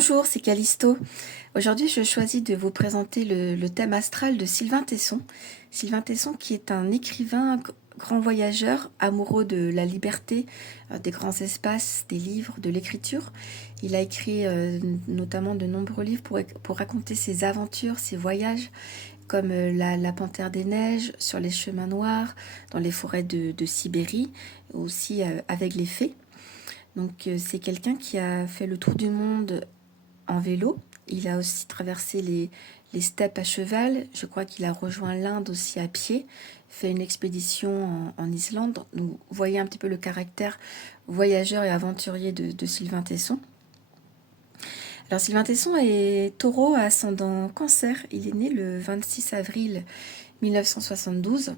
Bonjour, c'est Callisto. Aujourd'hui, je choisis de vous présenter le thème astral de Sylvain Tesson. Sylvain Tesson qui est un écrivain, grand voyageur, amoureux de la liberté, des grands espaces, des livres, de l'écriture. Il a écrit notamment de nombreux livres pour raconter ses aventures, ses voyages, comme la Panthère des Neiges, Sur les chemins noirs, dans les forêts de Sibérie, aussi avec les fées. Donc c'est quelqu'un qui a fait le tour du monde en vélo. Il a aussi traversé les steppes à cheval. Je crois qu'il a rejoint l'Inde aussi à pied, fait une expédition en Islande. Donc, vous voyez un petit peu le caractère voyageur et aventurier de Sylvain Tesson. Alors Sylvain Tesson est taureau à ascendant cancer. Il est né le 26 avril 1972.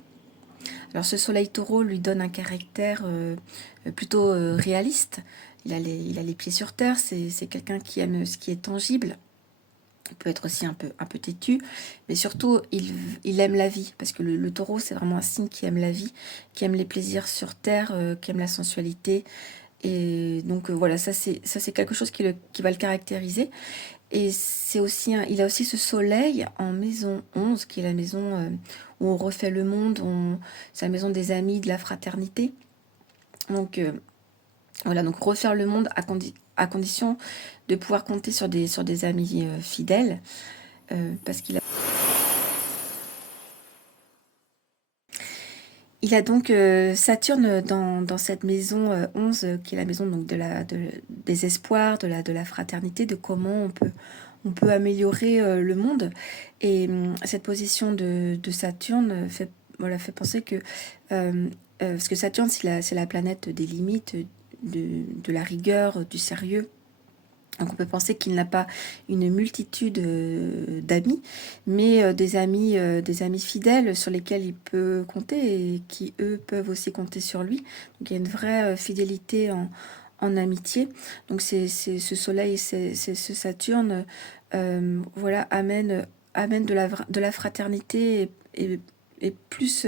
Alors ce soleil taureau lui donne un caractère plutôt réaliste. Il a les pieds sur terre, c'est quelqu'un qui aime ce qui est tangible. Il peut être aussi un peu têtu, mais surtout il aime la vie, parce que le taureau c'est vraiment un signe qui aime la vie, qui aime les plaisirs sur terre, qui aime la sensualité. Et donc voilà, ça c'est quelque chose qui va le caractériser. Et c'est aussi il a aussi ce soleil en maison 11, qui est la maison où on refait le monde, c'est la maison des amis, de la fraternité. Donc voilà, donc refaire le monde à condition de pouvoir compter sur des amis fidèles, parce il a donc Saturne dans cette maison 11, qui est la maison donc des espoirs, de la fraternité, de comment on peut améliorer le monde. Et cette position de Saturne fait penser que... parce que Saturne, c'est la planète des limites, de la rigueur, du sérieux. Donc on peut penser qu'il n'a pas une multitude d'amis, mais des amis fidèles sur lesquels il peut compter et qui, eux, peuvent aussi compter sur lui. Donc il y a une vraie fidélité en amitié. Donc ce soleil, ce Saturne, voilà, amène de la fraternité et plus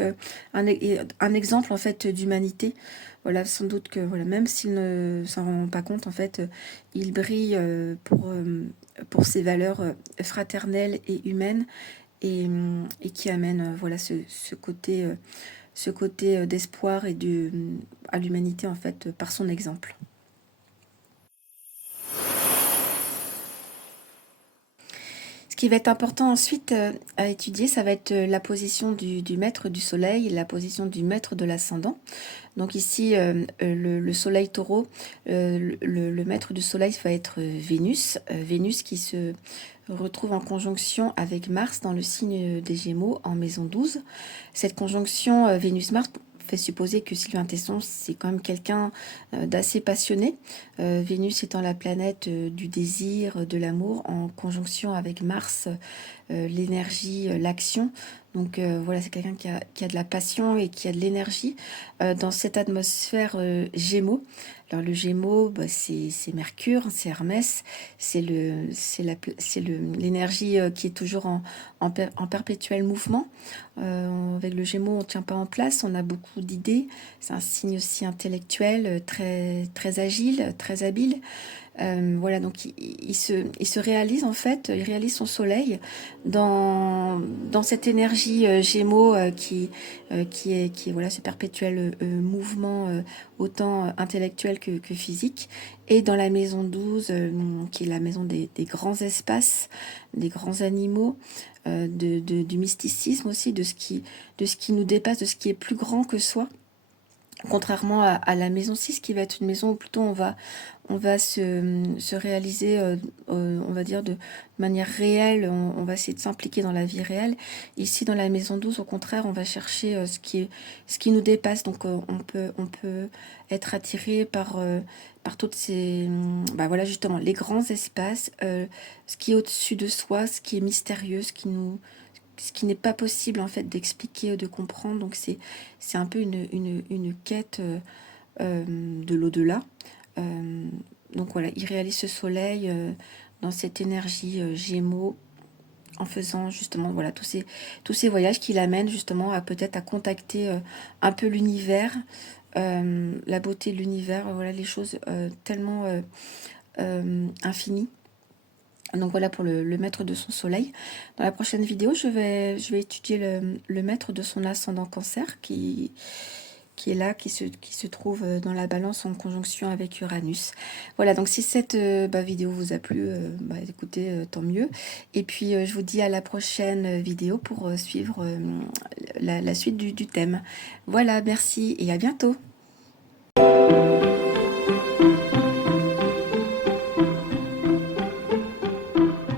un exemple en fait d'humanité. Voilà, sans doute que voilà, même s'il ne s'en rend pas compte, en fait, il brille pour ses valeurs fraternelles et humaines et qui amène voilà ce côté d'espoir à l'humanité en fait par son exemple. Ce qui va être important ensuite à étudier, ça va être la position du maître du soleil, la position du maître de l'ascendant. Donc ici, le soleil taureau, le maître du soleil va être Vénus. Vénus qui se retrouve en conjonction avec Mars dans le signe des Gémeaux en maison 12. Cette conjonction Vénus-Mars fait supposer que Sylvain Tesson, c'est quand même quelqu'un d'assez passionné. Vénus étant la planète du désir, de l'amour, en conjonction avec Mars, l'énergie, l'action. Donc voilà, c'est quelqu'un qui a de la passion et qui a de l'énergie dans cette atmosphère Gémeaux. Alors le Gémeaux, bah, c'est Mercure, c'est Hermès, c'est l'énergie qui est toujours en perpétuel mouvement. Avec le Gémeaux, on ne tient pas en place, on a beaucoup d'idées. C'est un signe aussi intellectuel, très agile, très habile. Voilà, donc il se réalise en fait, il réalise son soleil dans cette énergie Gémeaux qui est voilà, ce perpétuel mouvement autant intellectuel que physique. Et dans la maison 12, qui est la maison des grands espaces, des grands animaux, du mysticisme aussi, de ce qui nous dépasse, de ce qui est plus grand que soi. Contrairement à la maison 6 qui va être une maison où plutôt on va se réaliser, on va dire, de manière réelle, on va essayer de s'impliquer dans la vie réelle. Ici, dans la maison 12 au contraire, on va chercher ce qui nous dépasse. Donc, on peut être attiré par toutes ces, bah voilà, justement, les grands espaces, ce qui est au-dessus de soi, ce qui est mystérieux, ce qui n'est pas possible en fait d'expliquer ou de comprendre. Donc c'est un peu une quête de l'au-delà. Euh, donc voilà, il réalise ce soleil dans cette énergie Gémeaux en faisant justement voilà tous ces voyages qui l'amènent justement à peut-être à contacter un peu l'univers, la beauté de l'univers, voilà les choses tellement infinies Donc voilà pour le maître de son soleil. Dans la prochaine vidéo, je vais étudier le maître de son ascendant cancer qui est là, qui se trouve dans la balance en conjonction avec Uranus. Voilà, donc si cette vidéo vous a plu, écoutez, tant mieux. Et puis je vous dis à la prochaine vidéo pour suivre la suite du thème. Voilà, merci et à bientôt.